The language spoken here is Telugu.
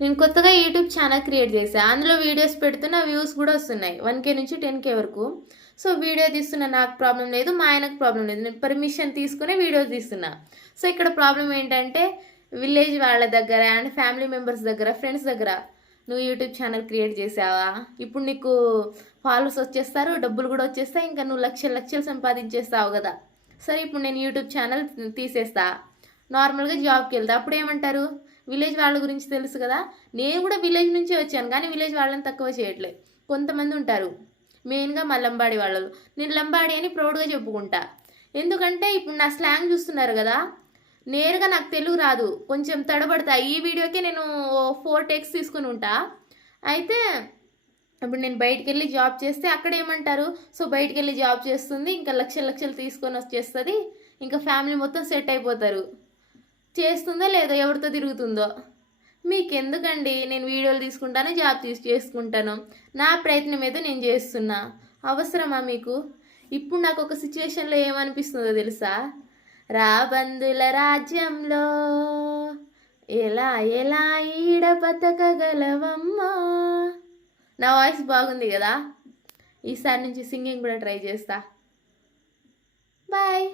నేను కొత్తగా యూట్యూబ్ ఛానల్ క్రియేట్ చేశా. అందులో వీడియోస్ పెడుతున్నా, వ్యూస్ కూడా వస్తున్నాయి 1K నుంచి 10K వరకు. సో వీడియో తీస్తున్నా, నాకు ప్రాబ్లం లేదు, మా ఆయనకు ప్రాబ్లం లేదు. నేను పర్మిషన్ తీసుకునే వీడియోస్ తీస్తున్నా. సో ఇక్కడ ప్రాబ్లం ఏంటంటే విలేజ్ వాళ్ళ దగ్గర అండ్ ఫ్యామిలీ మెంబర్స్ దగ్గర, ఫ్రెండ్స్ దగ్గర నువ్వు యూట్యూబ్ ఛానల్ క్రియేట్ చేసావా, ఇప్పుడు నీకు ఫాలోవర్స్ వచ్చేస్తారు, డబ్బులు కూడా వచ్చేస్తాయి, ఇంకా నువ్వు లక్షలు లక్షలు సంపాదించేస్తావు కదా. సరే ఇప్పుడు నేను యూట్యూబ్ ఛానల్ తీసేస్తా, నార్మల్గా జాబ్కి వెళ్తా. అప్పుడు ఏమంటారు, విలేజ్ వాళ్ళ గురించి తెలుసు కదా. నేను కూడా విలేజ్ నుంచే వచ్చాను, కానీ విలేజ్ వాళ్ళని తక్కువ చేయట్లే. కొంతమంది ఉంటారు, మెయిన్గా మా లంబాడి వాళ్ళు. నేను లంబాడి అని ప్రౌడ్గా చెప్పుకుంటా. ఎందుకంటే ఇప్పుడు నా స్లాంగ్ చూస్తున్నారు కదా, నేరుగా నాకు తెలుగు రాదు, కొంచెం తడబడతా. ఈ వీడియోకే నేను 4 టేక్స్ తీసుకుని ఉంటా. అయితే ఇప్పుడు నేను బయటికి వెళ్ళి జాబ్ చేస్తే అక్కడ ఏమంటారు, సో బయటికి వెళ్ళి జాబ్ చేస్తుంది, ఇంకా లక్షలు లక్షలు తీసుకొని వచ్చేస్తుంది, ఇంకా ఫ్యామిలీ మొత్తం సెట్ అయిపోతారు. చేస్తుందో లేదో, ఎవరితో తిరుగుతుందో మీకెందుకండి. నేను వీడియోలు తీసుకుంటాను, జాబ్ చేసుకుంటాను, నా ప్రయత్నం ఏదో నేను చేస్తున్నా. అవసరమా మీకు? ఇప్పుడు నాకు ఒక సిచ్యువేషన్లో ఏమనిపిస్తుందో తెలుసా, రాబందుల రాజ్యంలో ఎలా ఎలా ఈడ బతకగలవమ్మా. నా వాయిస్ బాగుంది కదా, ఈసారి నుంచి సింగింగ్ కూడా ట్రై చేస్తా. బాయ్.